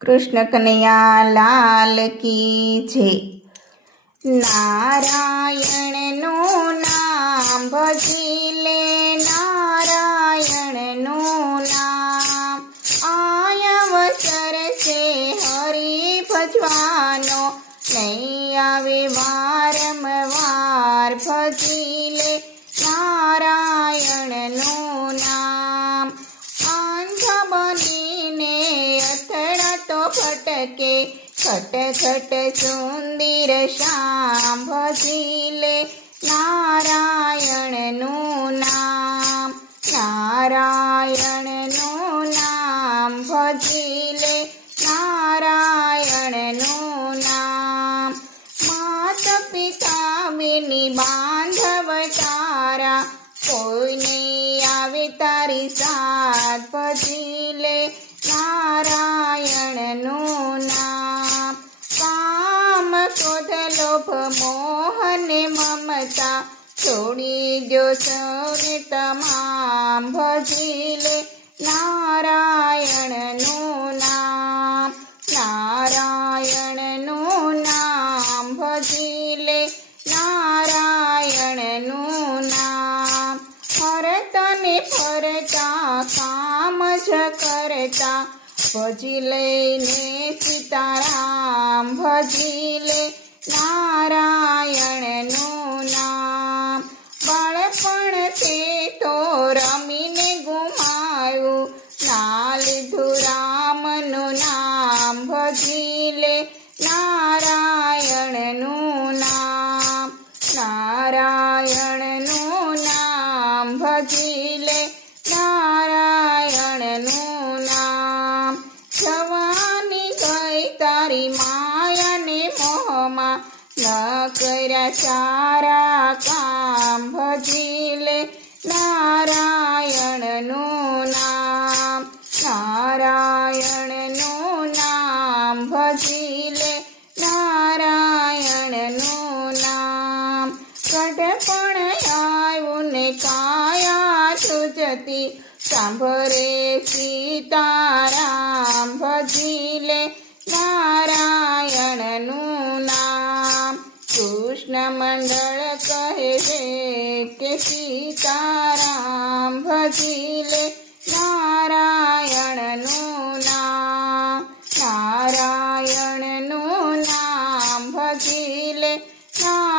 કૃષ્ણ કનૈયા લાલ કી છે નારાયણનો નામ ભજી લે, નારાયણનો નામ. આયવસર છે હરી ભજવાનો, નહીં આવે વારંવાર ભજી ફટકે ખટ ખટ સુંદર શ્યામ ભજી લે નારાયણનું નામ નારાયણનું નામ ભજી લે નારાયણનું નામ. માત પિતા વિની બાંધવ તારા, કોઈને આવે તારી સાથ મોહ ને મમતા છોડી દો સૌને તમામ ભજી લે નારાયણનું નામ નારાયણનું નામ ભજી લે નારાયણનું નામ. ફરતા ને ફરતા, કામ જ કરતા, ભજી લઈને સીતારામ, ભજી લે નારાયણનું ભજી લે નારાયણનું નામ. જવાની ગઈ તારી માયાને મોહમાં ન કર્યા સારા કામ. ભજી લે નારાયણનું નામ. નારાયણનું નામ. ભજી લે નારાયણનું નામ. કઢપણ આવ્યું ને કાયા જતી સાંભરે સીતારામ ભજી લે નારાયણનું નામ કૃષ્ણ મંડળ કહે છે કે સીતારામ ભજી લે નારાયણનું નામ નારાયણનું નામ ભજી લે નારાયણ